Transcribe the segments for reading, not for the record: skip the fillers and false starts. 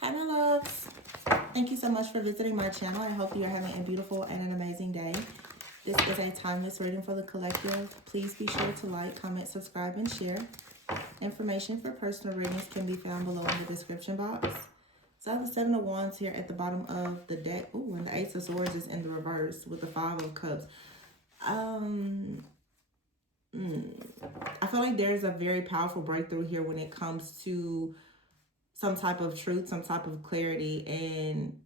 Hi, my loves. Thank you so much for visiting my channel. I hope you are having a beautiful and an amazing day. This is a timeless reading for the collective. Please be sure to like, comment, subscribe, and share. Information for personal readings can be found below in the description box. So I have the Seven of Wands here at the bottom of the deck. Ooh, and the Ace of Swords is in the reverse with the Five of Cups. I feel like there's a very powerful breakthrough here when it comes to some type of truth, some type of clarity and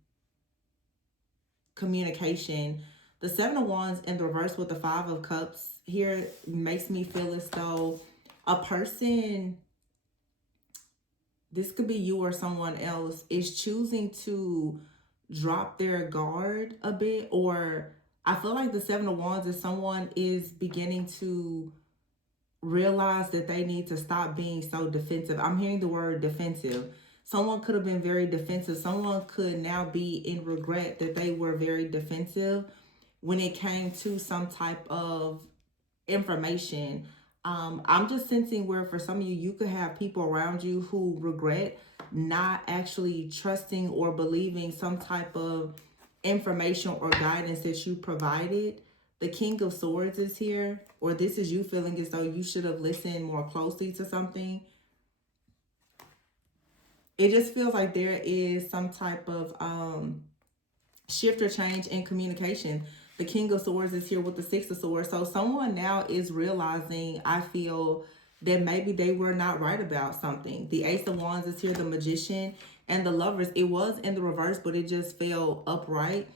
communication. The Seven of Wands in the reverse with the Five of Cups here makes me feel as though a person, this could be you or someone else, is choosing to drop their guard a bit. Or I feel like the Seven of Wands is someone is beginning to realize that they need to stop being so defensive. I'm hearing the word defensive. Someone could have been very defensive. Someone could now be in regret that they were very defensive when it came to some type of information. I'm just sensing where for some of you, you could have people around you who regret not actually trusting or believing some type of information or guidance that you provided. The King of Swords is here, or this is you feeling as though you should have listened more closely to something. It just feels like there is some type of shift or change in communication. The King of Swords is here with the Six of Swords. So someone now is realizing, I feel, that maybe they were not right about something. The Ace of Wands is here, the Magician, and the Lovers. It was in the reverse, but it just fell upright.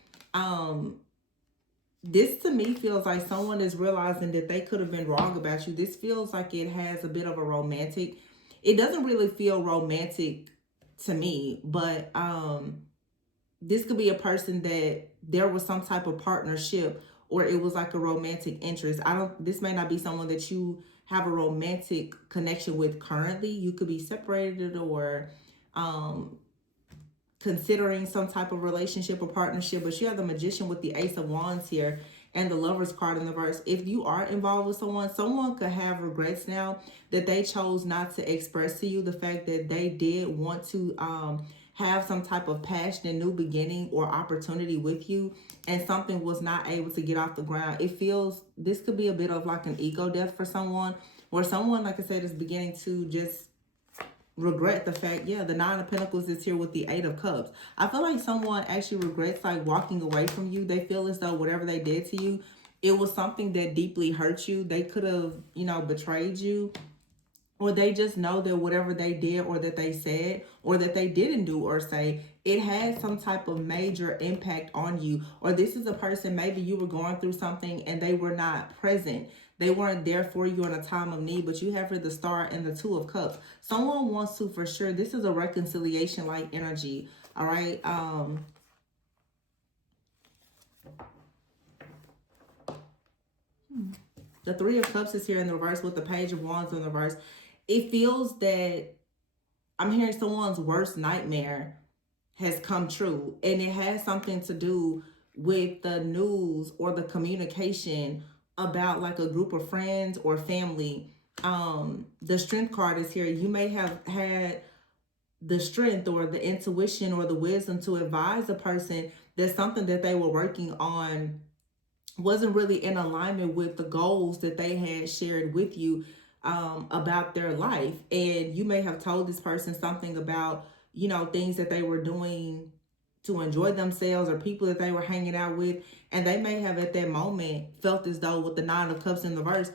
This to me feels like someone is realizing that they could have been wrong about you. This feels like it has a bit of a romantic. It doesn't really feel romantic to me, but this could be a person that there was some type of partnership or it was like a romantic interest. This may not be someone that you have a romantic connection with currently. You could be separated or considering some type of relationship or partnership, but you have the Magician with the Ace of Wands here and the Lovers card in the verse. If you are involved with someone could have regrets now that they chose not to express to you the fact that they did want to have some type of passion and new beginning or opportunity with you, and something was not able to get off the ground. It feels, this could be a bit of like an ego death for someone, or someone, like I said, is beginning to just regret the fact, the Nine of Pentacles is here with the Eight of Cups. I feel like someone actually regrets like walking away from you. They feel as though whatever they did to you, it was something that deeply hurt you. They could have, betrayed you, or they just know that whatever they did or that they said or that they didn't do or say, it had some type of major impact on you. Or this is a person, maybe you were going through something and they were not present. They weren't there for you in a time of need, but you have here the Star and the Two of Cups. Someone wants to, for sure, this is a reconciliation like energy, all right? The Three of Cups is here in the reverse with the Page of Wands in the reverse. It feels that I'm hearing someone's worst nightmare has come true, and it has something to do with the news or the communication about like a group of friends or family. The Strength card is here. You may have had the strength or the intuition or the wisdom to advise a person that something that they were working on wasn't really in alignment with the goals that they had shared with you about their life. And you may have told this person something about, things that they were doing to enjoy themselves or people that they were hanging out with. And they may have at that moment felt as though with the Nine of Cups in the verse,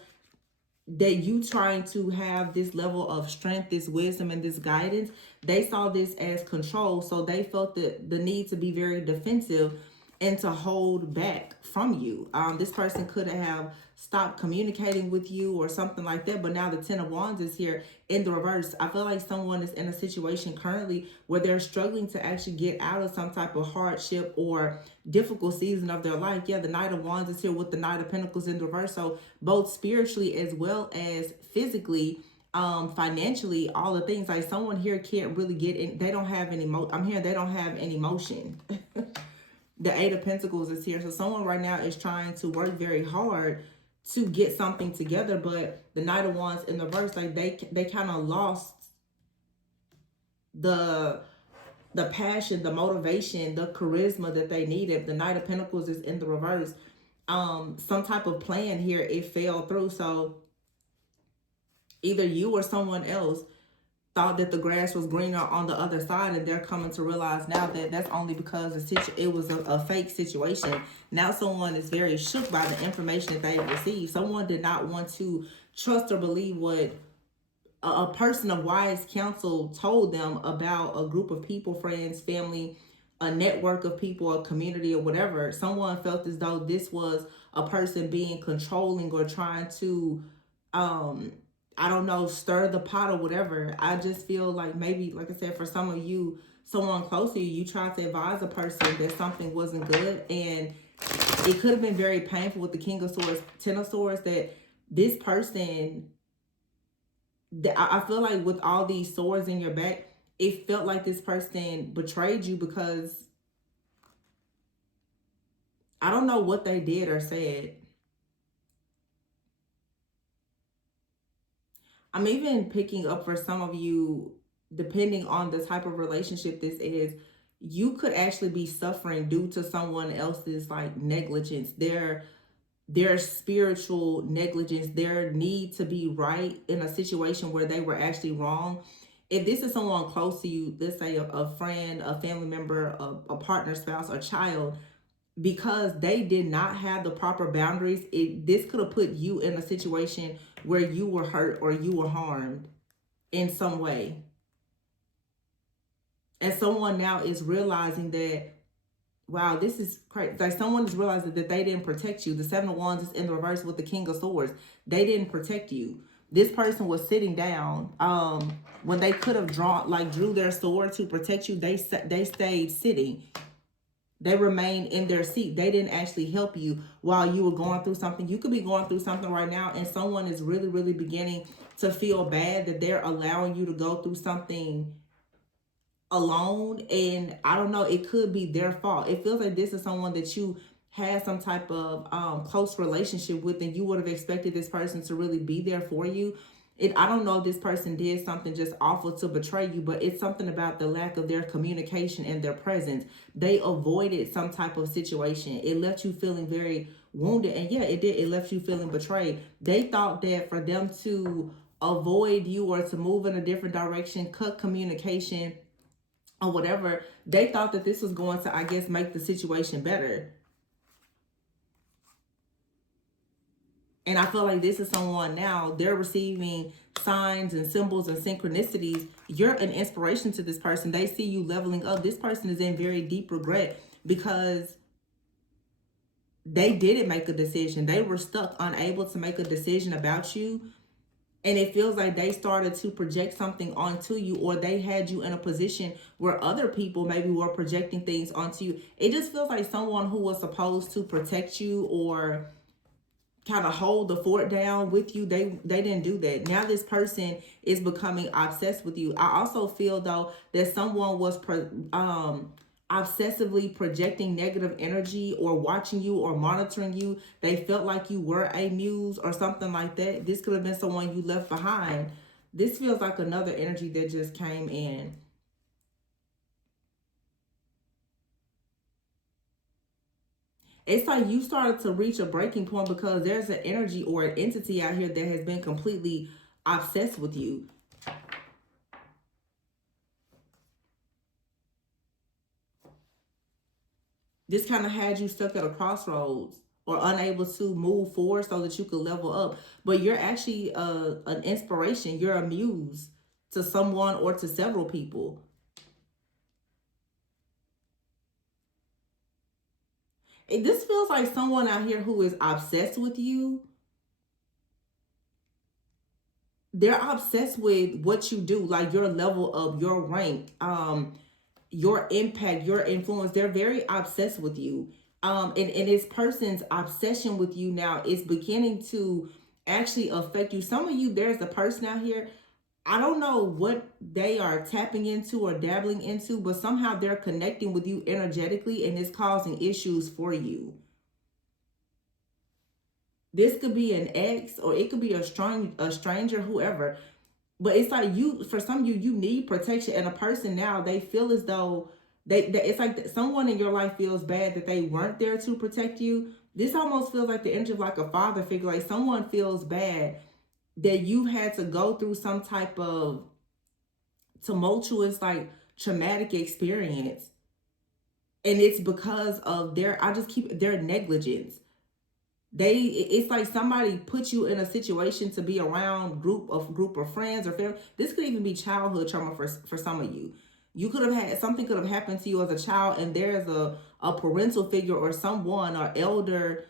that you trying to have this level of strength, this wisdom, and this guidance, they saw this as control. So they felt the need to be very defensive and to hold back from you. This person could have stopped communicating with you or something like that, but now the Ten of Wands is here in the reverse. I feel like someone is in a situation currently where they're struggling to actually get out of some type of hardship or difficult season of their life. The Knight of Wands is here with the Knight of Pentacles in the reverse. So both spiritually as well as physically, financially, all the things, like someone here can't really get in. They don't have any I'm here, they don't have any motion. The Eight of Pentacles is here. So someone right now is trying to work very hard to get something together, but the Knight of Wands in the verse, like they kind of lost the the passion, the motivation, the charisma that they needed. The Knight of Pentacles is in the reverse. Some type of plan here, it fell through. So either you or someone else thought that the grass was greener on the other side, and they're coming to realize now that that's only because it was a fake situation. Now someone is very shook by the information that they received. Someone did not want to trust or believe what a person of wise counsel told them about a group of people, friends, family, a network of people, a community, or whatever. Someone felt as though this was a person being controlling or trying to I don't know, stir the pot or whatever. I just feel like maybe, like I said, for some of you, someone close to you, you tried to advise a person that something wasn't good, and it could have been very painful with the King of Swords, Ten of Swords, that this person, I feel like with all these swords in your back, it felt like this person betrayed you because I don't know what they did or said. I'm even picking up for some of you, depending on the type of relationship this is, you could actually be suffering due to someone else's like negligence, their spiritual negligence, their need to be right in a situation where they were actually wrong. If this is someone close to you, let's say a friend, a family member, a partner, spouse, a child, because they did not have the proper boundaries, this could have put you in a situation where you were hurt or you were harmed in some way. And someone now is realizing that, wow, this is crazy. Like someone is realizing that they didn't protect you. The Seven of Wands is in the reverse with the King of Swords. They didn't protect you. This person was sitting down. When they could have drew their sword to protect you, they stayed sitting. They remained in their seat. They didn't actually help you while you were going through something. You could be going through something right now, and someone is really, really beginning to feel bad that they're allowing you to go through something alone. And I don't know, it could be their fault. It feels like this is someone that you had some type of close relationship with, and you would have expected this person to really be there for you. I don't know if this person did something just awful to betray you, but it's something about the lack of their communication and their presence. They avoided some type of situation. It left you feeling very wounded. And yeah, it did. It left you feeling betrayed. They thought that for them to avoid you or to move in a different direction, cut communication or whatever, they thought that this was going to, I guess, make the situation better. And I feel like this is someone now, they're receiving signs and symbols and synchronicities. You're an inspiration to this person. They see you leveling up. This person is in very deep regret because they didn't make a decision. They were stuck, unable to make a decision about you. And it feels like they started to project something onto you, or they had you in a position where other people maybe were projecting things onto you. It just feels like someone who was supposed to protect you or kind of hold the fort down with you, they didn't do that. Now this person is becoming obsessed with you. I also feel though that someone was obsessively projecting negative energy or watching you or monitoring you. They felt like you were a muse or something like that. This could have been someone you left behind. This feels like another energy that just came in. It's like you started to reach a breaking point because there's an energy or an entity out here that has been completely obsessed with you. This kind of had you stuck at a crossroads or unable to move forward so that you could level up. But you're actually an inspiration. You're a muse to someone or to several people. This feels like someone out here who is obsessed with you. They're obsessed with what you do, like your level of your rank, your impact, your influence. They're very obsessed with you. And this person's obsession with you now is beginning to actually affect you. Some of you, there's a person out here, I don't know what they are tapping into or dabbling into, but somehow they're connecting with you energetically and it's causing issues for you. This could be an ex or it could be a stranger, whoever. But it's like for some of you, you need protection. And a person now, they feel as though it's like someone in your life feels bad that they weren't there to protect you. This almost feels like the energy of like a father figure. Like someone feels bad that you had to go through some type of tumultuous, like traumatic experience. And it's because of their negligence. It's like somebody put you in a situation to be around group of friends or family. This could even be childhood trauma for some of you. You could have had something could have happened to you as a child, and there's a parental figure or someone or elder.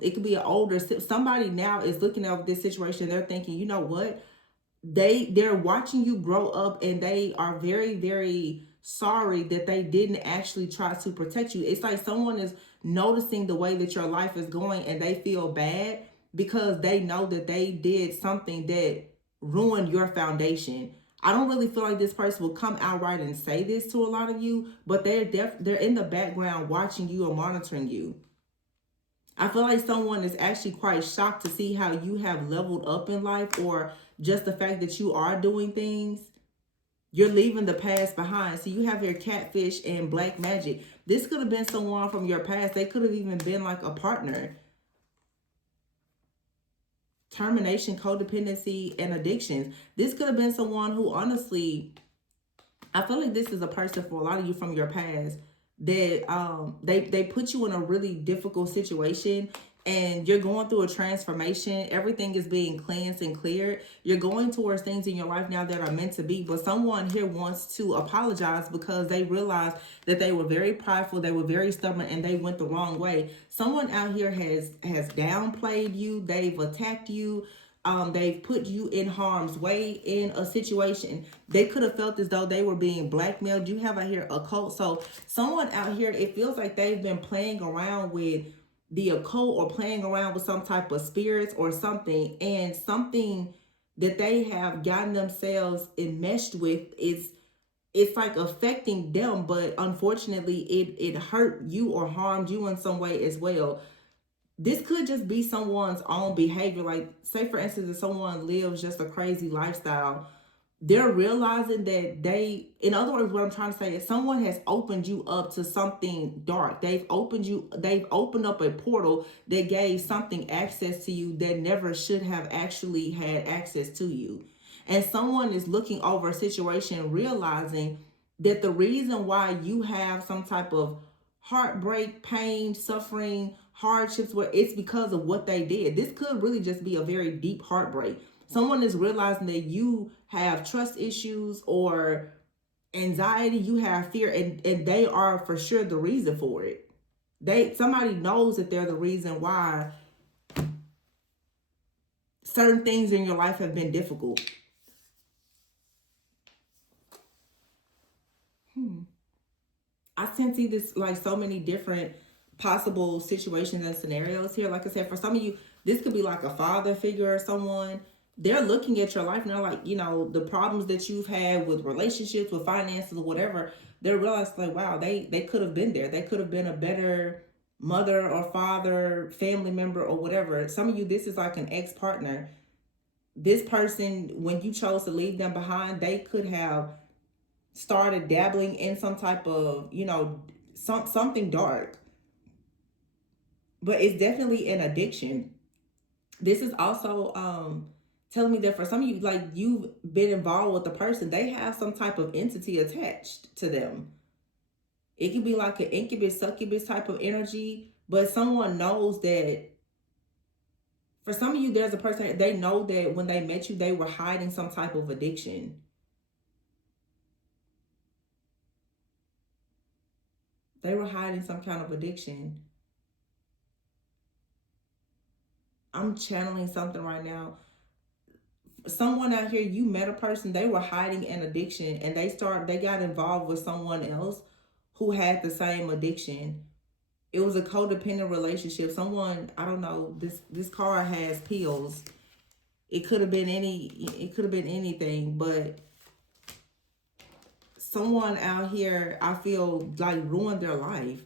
It could be an older somebody now is looking at this situation. They're thinking, you know what? They're watching you grow up, and they are very, very sorry that they didn't actually try to protect you. It's like someone is noticing the way that your life is going, and they feel bad because they know that they did something that ruined your foundation. I don't really feel like this person will come outright and say this to a lot of you, but they're in the background watching you or monitoring you. I feel like someone is actually quite shocked to see how you have leveled up in life, or just the fact that you are doing things. You're leaving the past behind. So you have your catfish and black magic. This could have been someone from your past. They could have even been like a partner. Termination, codependency, and addictions. This could have been someone who, honestly, I feel like this is a person for a lot of you from your past that they put you in a really difficult situation, and you're going through a transformation. Everything is being cleansed and cleared. You're going towards things in your life now that are meant to be. But someone here wants to apologize because they realized that they were very prideful, they were very stubborn, and they went the wrong way. Someone out here has downplayed you. They've attacked you. They've put you in harm's way in a situation. They could have felt as though they were being blackmailed. You have out here occult. So someone out here, it feels like they've been playing around with the occult or playing around with some type of spirits or something. And something that they have gotten themselves enmeshed with it's like affecting them. But unfortunately, it hurt you or harmed you in some way as well. This could just be someone's own behavior. Like, say for instance, if someone lives just a crazy lifestyle, they're realizing that in other words, what I'm trying to say is someone has opened you up to something dark. They've opened up a portal that gave something access to you that never should have actually had access to you. And someone is looking over a situation, realizing that the reason why you have some type of heartbreak, pain, suffering, hardships, where it's because of what they did. This could really just be a very deep heartbreak. Someone is realizing that you have trust issues or anxiety, you have fear, and they are for sure the reason for it. Somebody knows that they're the reason why certain things in your life have been difficult. I can see this like so many different possible situations and scenarios here. Like I said, for some of you, this could be like a father figure or someone. They're looking at your life and they're like, the problems that you've had with relationships, with finances, or whatever. They're realizing like, wow, they could have been there. They could have been a better mother or father, family member, or whatever. Some of you, this is like an ex-partner. This person, when you chose to leave them behind, they could have started dabbling in some type of, something dark. But it's definitely an addiction. This is also telling me that for some of you, like you've been involved with the person, they have some type of entity attached to them. It could be like an incubus, succubus type of energy, but someone knows that. For some of you, there's a person, they know that when they met you, they were hiding some type of addiction. They were hiding some kind of addiction. I'm channeling something right now. Someone out here, you met a person, they were hiding an addiction, and they got involved with someone else who had the same addiction. It was a codependent relationship. Someone, I don't know, this card has pills. It could have been anything, but someone out here, I feel like ruined their life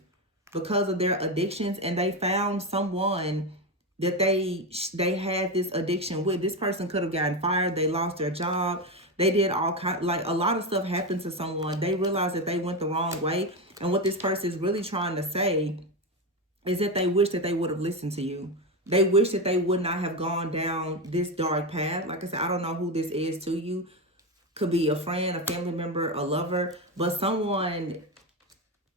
because of their addictions, and they found someone that they had this addiction with. This person could have gotten fired, they lost their job, they did all kind, like a lot of stuff happened to someone. They realized that they went the wrong way, and what this person is really trying to say is that they wish that they would have listened to you. They wish that they would not have gone down this dark path. Like I said, I don't know who this is to you. Could be a friend, a family member, a lover, but someone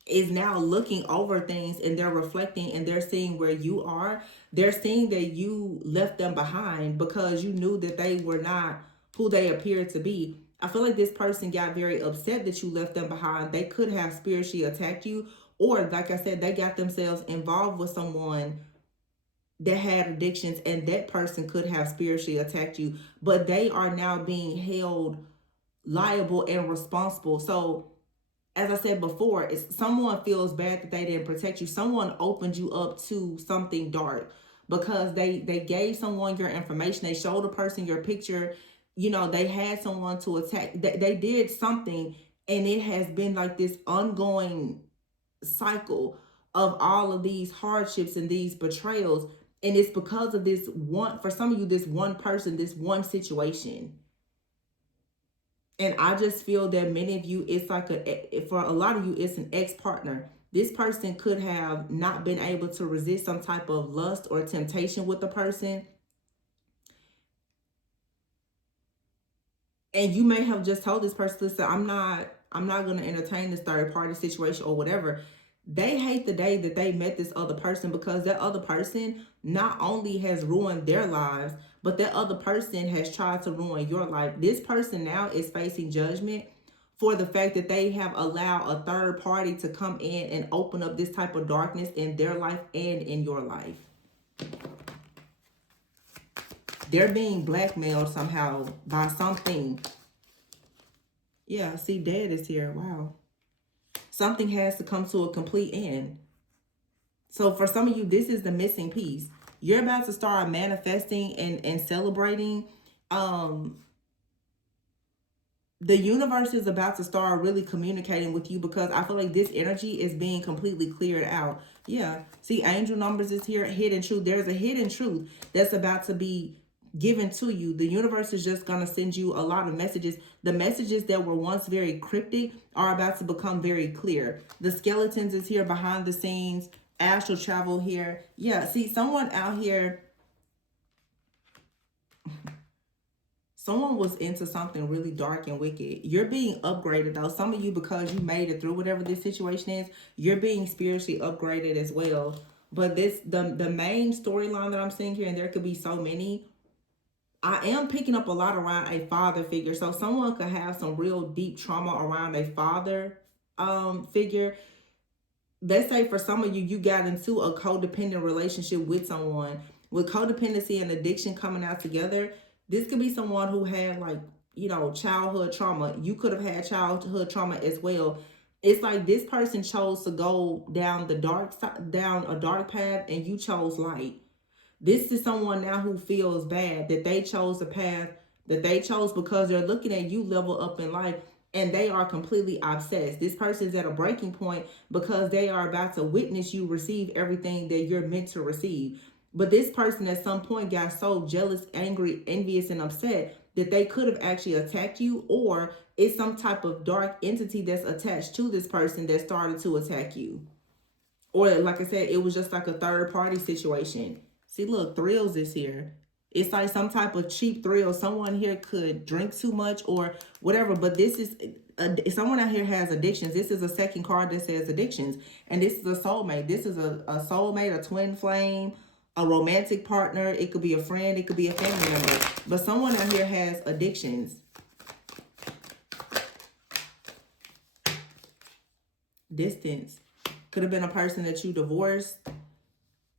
is now looking over things and they're reflecting and they're seeing where you are. They're seeing that you left them behind because you knew that they were not who they appeared to be. I feel like this person got very upset that you left them behind. They could have spiritually attacked you, or like I said, they got themselves involved with someone that had addictions, and that person could have spiritually attacked you, but they are now being held liable and responsible. So as I said before, it's someone feels bad that they didn't protect you. Someone opened you up to something dark because they gave someone your information. They showed a person your picture. You know, they had someone to attack. They did something, and it has been like this ongoing cycle of all of these hardships and these betrayals. And it's because of this one, for some of you, this one person, this one situation. And I just feel that many of you, it's like for a lot of you, it's an ex-partner. This person could have not been able to resist some type of lust or temptation with the person. And you may have just told this person, listen, I'm not going to entertain this third party situation or whatever. They hate the day that they met this other person, because that other person not only has ruined their lives, but that other person has tried to ruin your life. This person now is facing judgment for the fact that they have allowed a third party to come in and open up this type of darkness in their life and in your life. They're being blackmailed somehow by something. Yeah, see, Dad is here. Wow. Something has to come to a complete end. So for some of you, this is the missing piece. You're about to start manifesting and celebrating. The universe is about to start really communicating with you, because I feel like this energy is being completely cleared out. Yeah. See, angel numbers is here. Hidden truth. There's a hidden truth that's about to be given to you. The universe is just going to send you a lot of messages. The messages that were once very cryptic are about to become very clear. The skeletons is here behind the scenes. Astral travel here. Yeah, see, someone out here, someone was into something really dark and wicked. You're being upgraded though. Some of you, because you made it through whatever this situation is, you're being spiritually upgraded as well. But the main storyline that I'm seeing here, and there could be so many, I am picking up a lot around a father figure. So someone could have some real deep trauma around a father figure. Let's say for some of you, you got into a codependent relationship with someone. With codependency and addiction coming out together, this could be someone who had, like, you know, childhood trauma. You could have had childhood trauma as well. It's like this person chose to go down the dark side, down a dark path, and you chose light. This is someone now who feels bad that they chose the path that they chose, because they're looking at you level up in life and they are completely obsessed. This person is at a breaking point because they are about to witness you receive everything that you're meant to receive. But this person at some point got so jealous, angry, envious, and upset that they could have actually attacked you, or it's some type of dark entity that's attached to this person that started to attack you. Or like I said, it was just like a third party situation. See, look, thrills is here. It's like some type of cheap thrill. Someone here could drink too much or whatever, but this is, someone out here has addictions. This is a second card that says addictions. And this is a soulmate. This is a soulmate, a twin flame, a romantic partner. It could be a friend. It could be a family member. But someone out here has addictions. Distance. Could have been a person that you divorced,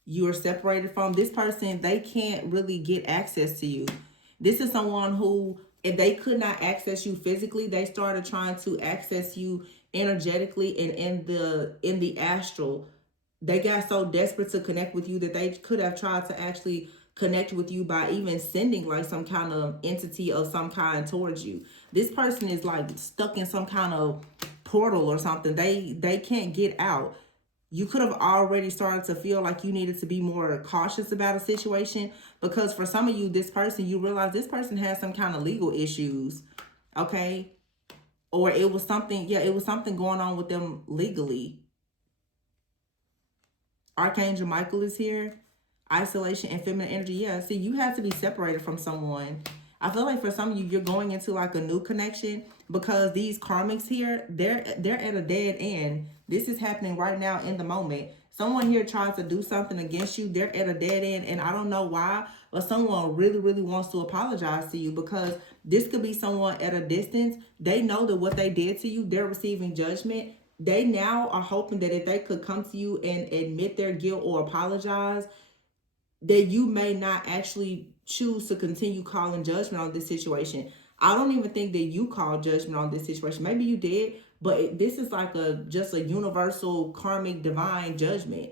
you are separated from. This person, they can't really get access to you. This is someone who, if they could not access you physically, they started trying to access you energetically and in the astral. They got so desperate to connect with you that they could have tried to actually connect with you by even sending like some kind of entity of some kind towards you. This person is like stuck in some kind of portal or something. They can't get out. You could have already started to feel like you needed to be more cautious about a situation, because for some of you, this person, you realize this person has some kind of legal issues, okay? Or it was something, yeah, it was something going on with them legally. Archangel Michael is here. Isolation and feminine energy. Yeah, see, you have to be separated from someone. I feel like for some of you, you're going into like a new connection, because these karmics here, they're at a dead end. This is happening right now in the moment. Someone here tries to do something against you. They're at a dead end, and I don't know why, but someone really, really wants to apologize to you, because this could be someone at a distance. They know that what they did to you, they're receiving judgment. They now are hoping that if they could come to you and admit their guilt or apologize, that you may not actually choose to continue calling judgment on this situation. I don't even think that you called judgment on this situation. Maybe you did, but this is like just a universal karmic divine judgment.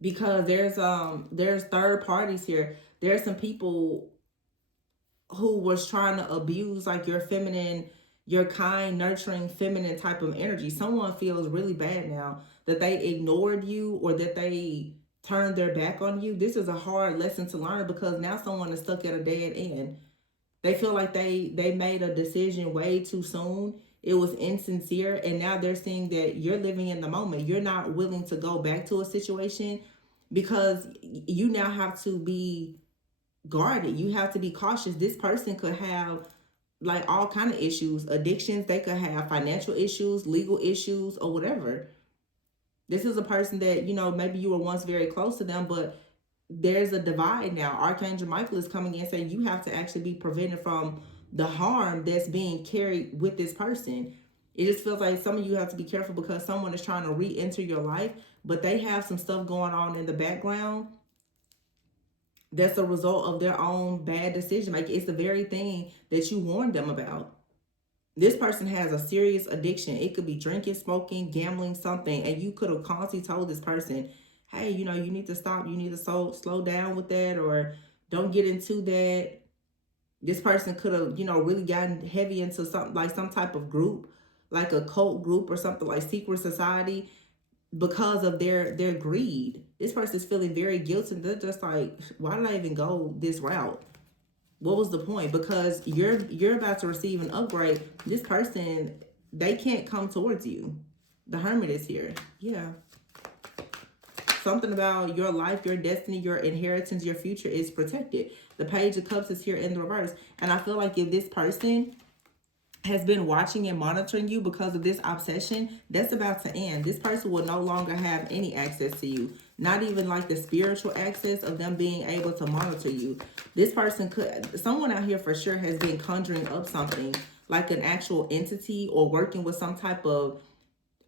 Because there's third parties here. There's some people who was trying to abuse like your feminine, your kind, nurturing, feminine type of energy. Someone feels really bad now that they ignored you or that they turned their back on you. This is a hard lesson to learn, because now someone is stuck at a dead end. They feel like they made a decision way too soon. It was insincere, and now they're seeing that you're living in the moment. You're not willing to go back to a situation, because you now have to be guarded. You have to be cautious. This person could have like all kind of issues, addictions. They could have financial issues, legal issues, or whatever. This is a person that, maybe you were once very close to them, but there's a divide now. Archangel Michael is coming in saying you have to actually be prevented from the harm that's being carried with this person. It just feels like some of you have to be careful, because someone is trying to re-enter your life, but they have some stuff going on in the background that's a result of their own bad decision. Like, it's the very thing that you warned them about. This person has a serious addiction. It could be drinking, smoking, gambling, something. And you could have constantly told this person, hey, you need to stop. You need to slow down with that, or don't get into that. This person could have, really gotten heavy into something like some type of group, like a cult group or something, like secret society, because of their greed. This person is feeling very guilty. They're just like, why did I even go this route? What was the point? Because you're about to receive an upgrade. This person, they can't come towards you. The Hermit is here. Yeah. Something about your life, your destiny, your inheritance, your future is protected. The Page of Cups is here in the reverse. And I feel like if this person has been watching and monitoring you because of this obsession, that's about to end. This person will no longer have any access to you. Not even like the spiritual access of them being able to monitor you. This person someone out here for sure has been conjuring up something like an actual entity, or working with some type of,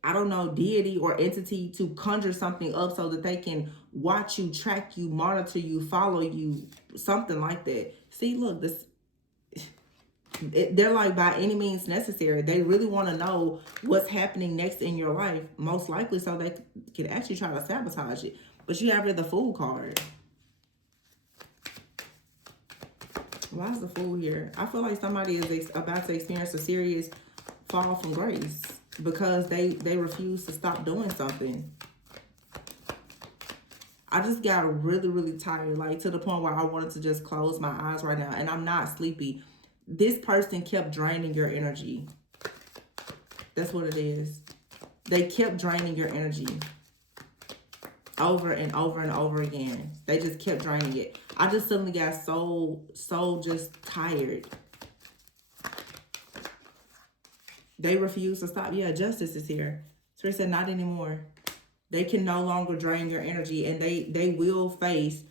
I don't know, deity or entity to conjure something up so that they can watch you, track you, monitor you, follow you, something like that. See, look, they're like, by any means necessary. They really want to know what's happening next in your life, most likely so they can actually try to sabotage it. But you have here the Fool card. Why is the Fool here? I feel like somebody is about to experience a serious fall from grace because they refuse to stop doing something. I just got really, really tired, like to the point where I wanted to just close my eyes right now, and I'm not sleepy. This person kept draining your energy. That's what it is. They kept draining your energy over and over and over again. They just kept draining it. I just suddenly got so just tired. They refuse to stop. Yeah, Justice is here. Spirit said not anymore. They can no longer drain your energy, and they will face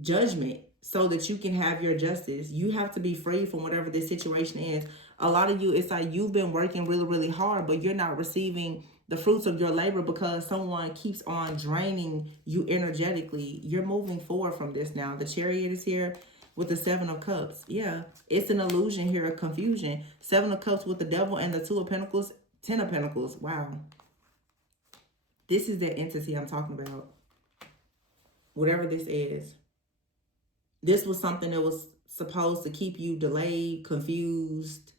judgment so that you can have your justice. You have to be free from whatever this situation is. A lot of you, it's like you've been working really, really hard, but you're not receiving the fruits of your labor because someone keeps on draining you energetically. You're moving forward from this now. The Chariot is here with the Seven of Cups. Yeah, it's an illusion here, a confusion. Seven of Cups with the Devil and the Two of Pentacles, Ten of Pentacles. Wow. This is the entity I'm talking about. Whatever this is. This was something that was supposed to keep you delayed, confused.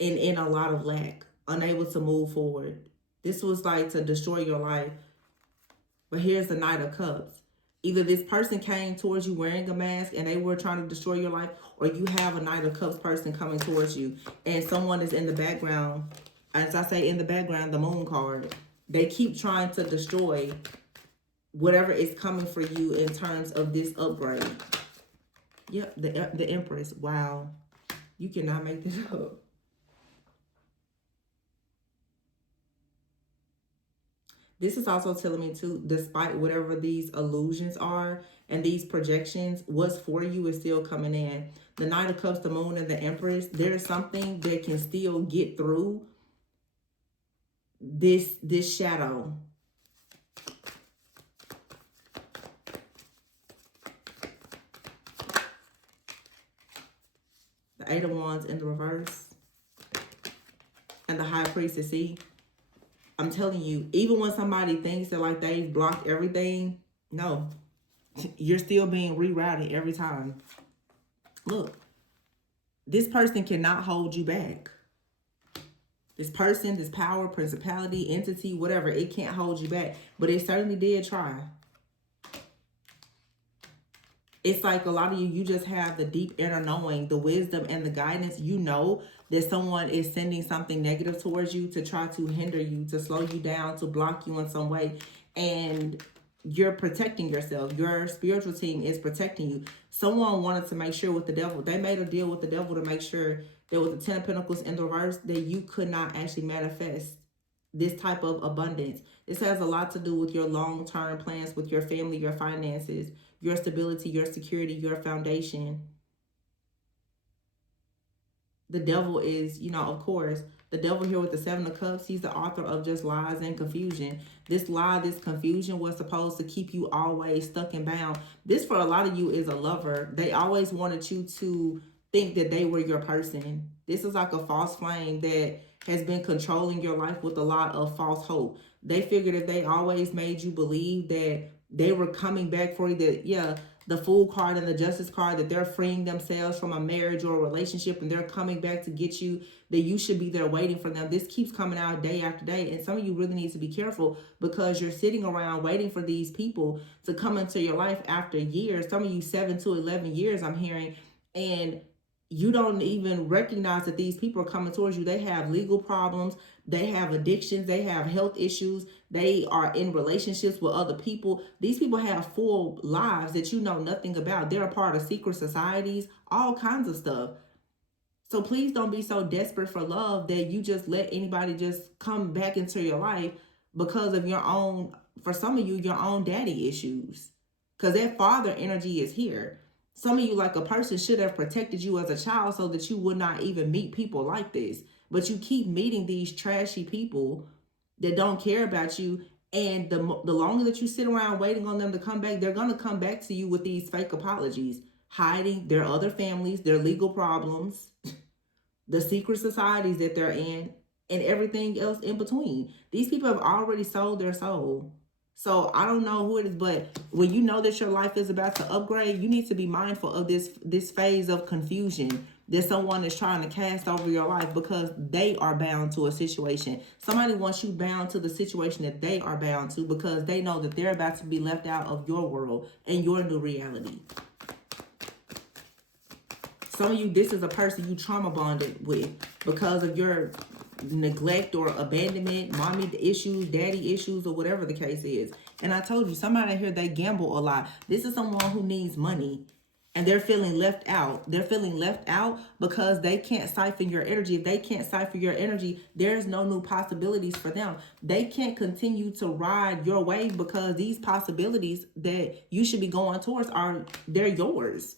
and in a lot of lack, unable to move forward. This was like to destroy your life. But here's the Knight of Cups. Either this person came towards you wearing a mask and they were trying to destroy your life, or you have a Knight of Cups person coming towards you and someone is in the background. As I say, in the background, the Moon card. They keep trying to destroy whatever is coming for you in terms of this upgrade. Yep, the Empress. Wow. You cannot make this up. This is also telling me too, despite whatever these illusions are and these projections, what's for you is still coming in. The Knight of Cups, the Moon, and the Empress, there's something that can still get through this shadow. The Eight of Wands in the reverse. And the High Priestess. See, I'm telling you, even when somebody thinks that like they've blocked everything, no, you're still being rerouted every time. Look, this person cannot hold you back. This person, this power, principality, entity, whatever, it can't hold you back. But it certainly did try. It's like a lot of you just have the deep inner knowing, the wisdom and the guidance. You know that someone is sending something negative towards you to try to hinder you, to slow you down, to block you in some way. And you're protecting yourself. Your spiritual team is protecting you. Someone wanted to make sure with the devil. They made a deal with the devil to make sure that with the Ten of Pentacles in the reverse, that you could not actually manifest this type of abundance. This has a lot to do with your long-term plans with your family, your finances, your stability, your security, your foundation. The devil is, you know, of course, the devil here with the Seven of Cups, he's the author of just lies and confusion. This lie, this confusion was supposed to keep you always stuck and bound. This for a lot of you is a lover. They always wanted you to think that they were your person. This is like a false flame that has been controlling your life with a lot of false hope. They figured if they always made you believe that they were coming back for you, that, yeah, the Fool card and the Justice card, that they're freeing themselves from a marriage or a relationship and they're coming back to get you, that you should be there waiting for them. This keeps coming out day after day. And some of you really need to be careful because you're sitting around waiting for these people to come into your life after years. Some of you 7 to 11 years, I'm hearing. And you don't even recognize that these people are coming towards you. They have legal problems. They have addictions. They have health issues. They are in relationships with other people. These people have full lives that you know nothing about. They're a part of secret societies, all kinds of stuff. So please don't be so desperate for love that you just let anybody just come back into your life because of your own, for some of you, your own daddy issues. Because that father energy is here. Some of you, like a person, should have protected you as a child so that you would not even meet people like this. But you keep meeting these trashy people that don't care about you. And the longer that you sit around waiting on them to come back, they're going to come back to you with these fake apologies, hiding their other families, their legal problems, the secret societies that they're in, and everything else in between. These people have already sold their soul. So I don't know who it is, but when you know that your life is about to upgrade, you need to be mindful of this phase of confusion that someone is trying to cast over your life because they are bound to a situation. Somebody wants you bound to the situation that they are bound to because they know that they're about to be left out of your world and your new reality. Some of you, this is a person you trauma bonded with because of your neglect or abandonment, mommy issues, daddy issues, or whatever the case is. And I told you, somebody here, they gamble a lot. This is someone who needs money and they're feeling left out. They're feeling left out because they can't siphon your energy. If they can't siphon your energy, there's no new possibilities for them. They can't continue to ride your wave because these possibilities that you should be going towards they're yours.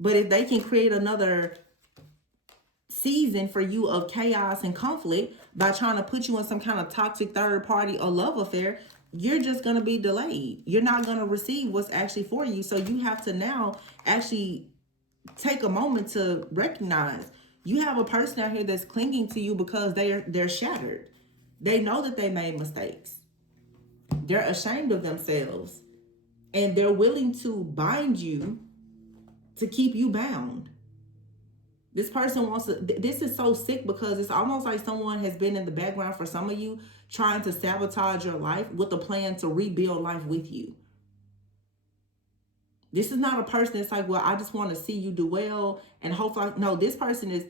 But if they can create another season for you of chaos and conflict by trying to put you in some kind of toxic third party or love affair, you're just going to be delayed. You're not going to receive what's actually for you. So you have to now actually take a moment to recognize you have a person out here that's clinging to you because they're shattered. They know that they made mistakes. They're ashamed of themselves and they're willing to bind you to keep you bound. This person wants to, this is so sick because it's almost like someone has been in the background for some of you trying to sabotage your life with a plan to rebuild life with you. This is not a person that's like, well, I just want to see you do well and hopefully, no, this person is,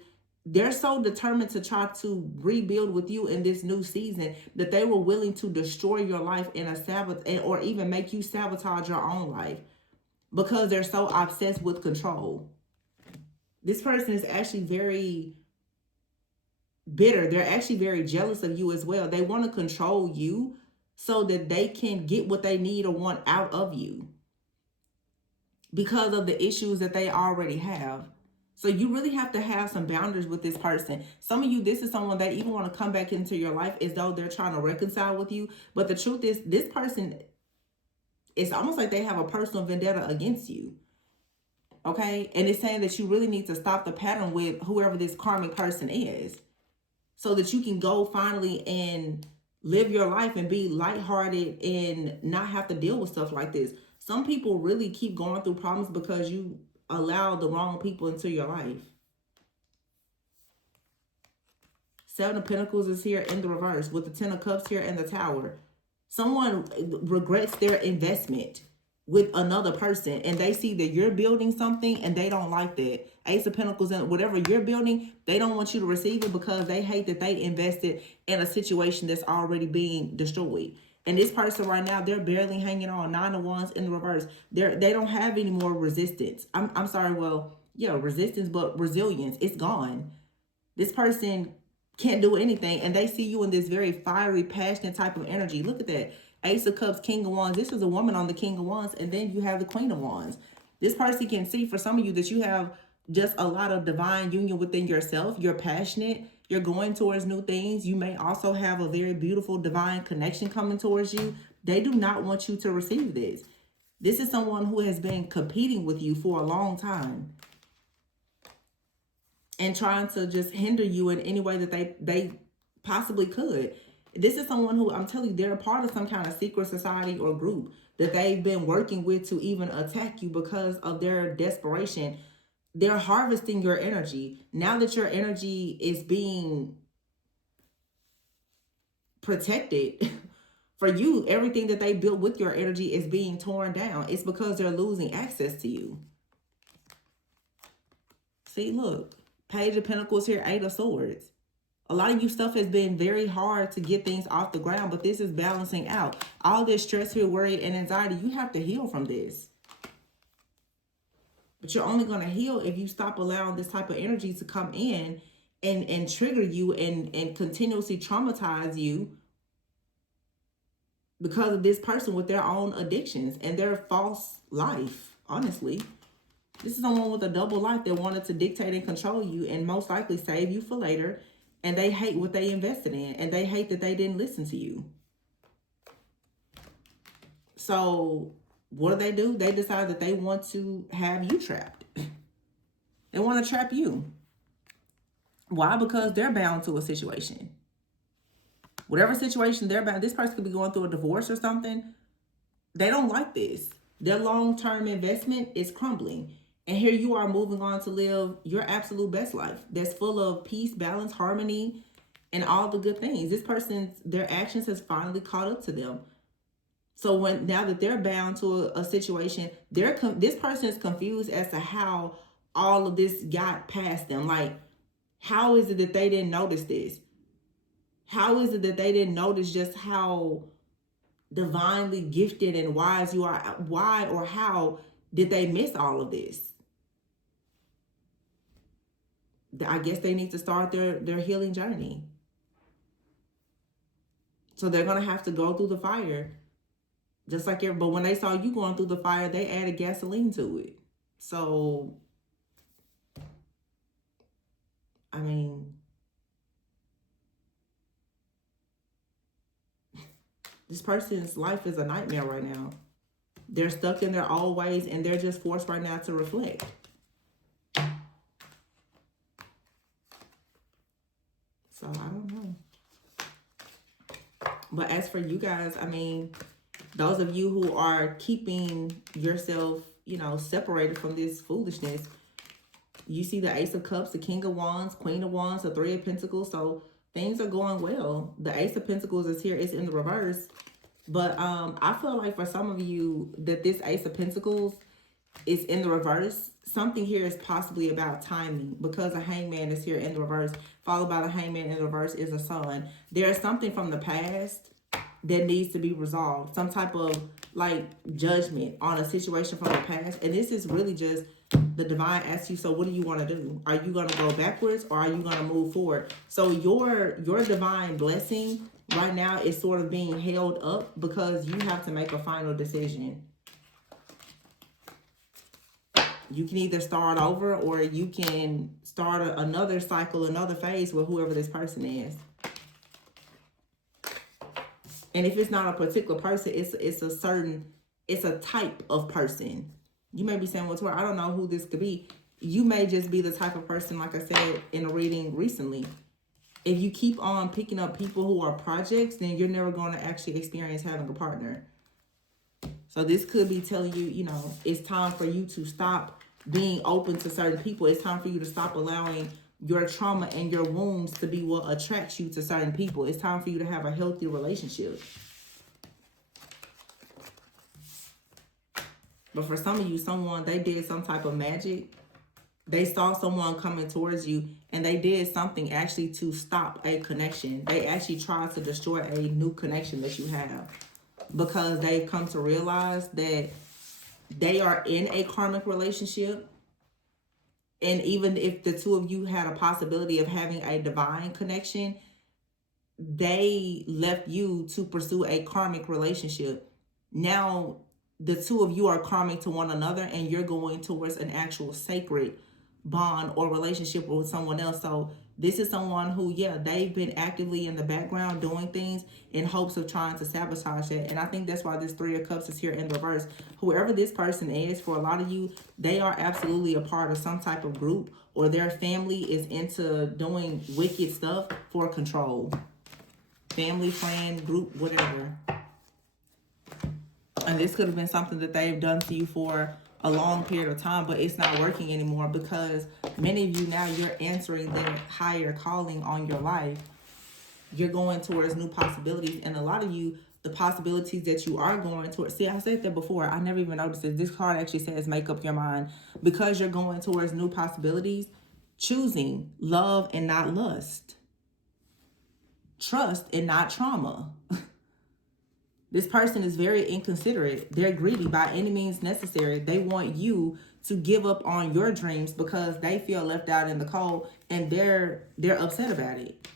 they're so determined to try to rebuild with you in this new season that they were willing to destroy your life in a sabotage or even make you sabotage your own life because they're so obsessed with control. This person is actually very bitter. They're actually very jealous of you as well. They want to control you so that they can get what they need or want out of you because of the issues that they already have. So you really have to have some boundaries with this person. Some of you, this is someone that even want to come back into your life as though they're trying to reconcile with you. But the truth is, this person, it's almost like they have a personal vendetta against you. Okay? And it's saying that you really need to stop the pattern with whoever this karmic person is so that you can go finally and live your life and be lighthearted and not have to deal with stuff like this. Some people really keep going through problems because you allow the wrong people into your life. Seven of Pentacles is here in the reverse with the Ten of Cups here and the Tower. Someone regrets their investment with another person and they see that you're building something and they don't like that. Ace of Pentacles and whatever you're building, they don't want you to receive it because they hate that they invested in a situation that's already being destroyed. And this person right now, they're barely hanging on. Nine of Wands in the reverse. They don't have any more resistance. I'm sorry, well, yeah, resistance, but resilience. It's gone. This person can't do anything. And they see you in this very fiery, passionate type of energy. Look at that. Ace of Cups, King of Wands. This is a woman on the King of Wands. And then you have the Queen of Wands. This person can see for some of you that you have just a lot of divine union within yourself. You're passionate. You're going towards new things. You may also have a very beautiful divine connection coming towards you. They do not want you to receive this. This is someone who has been competing with you for a long time and trying to just hinder you in any way that they possibly could. This is someone who, I'm telling you, they're a part of some kind of secret society or group that they've been working with to even attack you because of their desperation. They're harvesting your energy. Now that your energy is being protected for you, everything that they built with your energy is being torn down. It's because they're losing access to you. See, look. Page of Pentacles here, Eight of Swords. A lot of you stuff has been very hard to get things off the ground, but this is balancing out. All this stress here, worry, and anxiety, you have to heal from this. But you're only going to heal if you stop allowing this type of energy to come in and trigger you and continuously traumatize you because of this person with their own addictions and their false life, honestly. This is someone with a double life that wanted to dictate and control you and most likely save you for later. And they hate what they invested in. And they hate that they didn't listen to you. So what do? They decide that they want to have you trapped. They want to trap you. Why? Because they're bound to a situation. Whatever situation they're bound, this person could be going through a divorce or something. They don't like this. Their long-term investment is crumbling. And here you are moving on to live your absolute best life that's full of peace, balance, harmony, and all the good things. This person's, their actions has finally caught up to them. So now that they're bound to a situation, this person is confused as to how all of this got past them. Like, how is it that they didn't notice this? How is it that they didn't notice just how divinely gifted and wise you are? Why or how did they miss all of this? I guess they need to start their healing journey. So they're going to have to go through the fire. Just like but when they saw you going through the fire, they added gasoline to it. So, I mean, this person's life is a nightmare right now. They're stuck in their old ways and they're just forced right now to reflect. So I don't know. But as for you guys, I mean, those of you who are keeping yourself, you know, separated from this foolishness. You see the Ace of Cups, the King of Wands, Queen of Wands, the Three of Pentacles. So things are going well. The Ace of Pentacles is here. It's in the reverse. But I feel like for some of you that this Ace of Pentacles is in the reverse. Something here is possibly about timing, because a Hangman is here in the reverse, followed by the Hangman in the reverse is a Sun. There is something from the past that needs to be resolved. Some type of like judgment on a situation from the past. And this is really just the divine asks you, so what do you want to do? Are you going to go backwards or are you going to move forward? So your divine blessing right now is sort of being held up because you have to make a final decision. You can either start over or you can start another cycle, another phase with whoever this person is. And if it's not a particular person, it's a type of person. You may be saying, well, Tori, I don't know who this could be. You may just be the type of person, like I said in a reading recently. If you keep on picking up people who are projects, then you're never going to actually experience having a partner. So this could be telling you, you know, it's time for you to stop being open to certain people. It's time for you to stop allowing your trauma and your wounds to be what attracts you to certain people. It's time for you to have a healthy relationship. But for some of you, they did some type of magic. They saw someone coming towards you and they did something actually to stop a connection. They actually tried to destroy a new connection that you have, because they've come to realize that they are in a karmic relationship. And even if the two of you had a possibility of having a divine connection, they left you to pursue a karmic relationship. Now, the two of you are karmic to one another and you're going towards an actual sacred bond or relationship with someone else. So this is someone who, yeah, they've been actively in the background doing things in hopes of trying to sabotage it. And I think that's why this Three of Cups is here in reverse. Whoever this person is, for a lot of you, they are absolutely a part of some type of group, or their family is into doing wicked stuff for control. Family, friend, group, whatever. And this could have been something that they've done to you for a long period of time, but it's not working anymore, because many of you now, you're answering their higher calling on your life. You're going towards new possibilities. And a lot of you, the possibilities that you are going towards, see, I said that before, I never even noticed it. This card actually says make up your mind, because you're going towards new possibilities, choosing love and not lust, trust and not trauma. This person is very inconsiderate. They're greedy by any means necessary. They want you to give up on your dreams because they feel left out in the cold, and they're upset about it.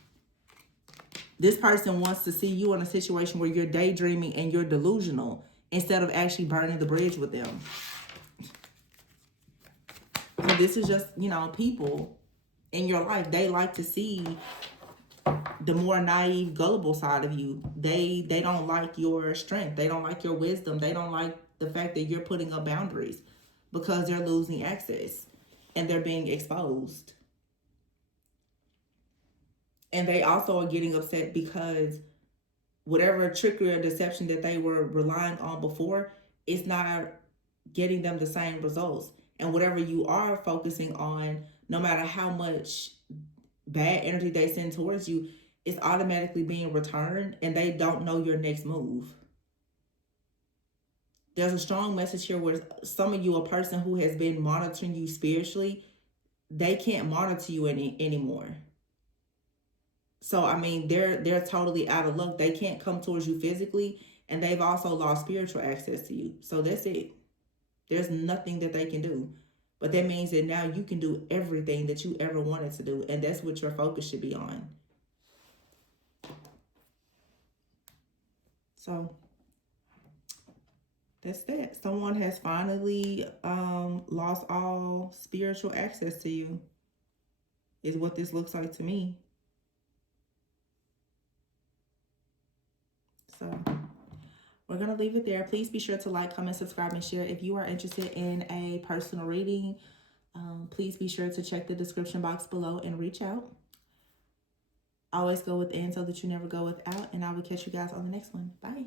This person wants to see you in a situation where you're daydreaming and you're delusional instead of actually burning the bridge with them. So this is just, you know, people in your life, they like to see the more naive, gullible side of you. They don't like your strength. They don't like your wisdom. They don't like the fact that you're putting up boundaries, because they're losing access and they're being exposed. And they also are getting upset because whatever trickery or deception that they were relying on before is not getting them the same results. And whatever you are focusing on, no matter how much bad energy they send towards you, is automatically being returned, and they don't know your next move. There's a strong message here where some of you, a person who has been monitoring you spiritually, they can't monitor you anymore. So, I mean, they're totally out of luck. They can't come towards you physically, and they've also lost spiritual access to you. So that's it. There's nothing that they can do. But that means that now you can do everything that you ever wanted to do, and that's what your focus should be on. So that's that. Someone has finally lost all spiritual access to you, is what this looks like to me. So we're going to leave it there. Please be sure to like, comment, subscribe, and share. If you are interested in a personal reading, please be sure to check the description box below and reach out. Always go within so that you never go without. And I will catch you guys on the next one. Bye.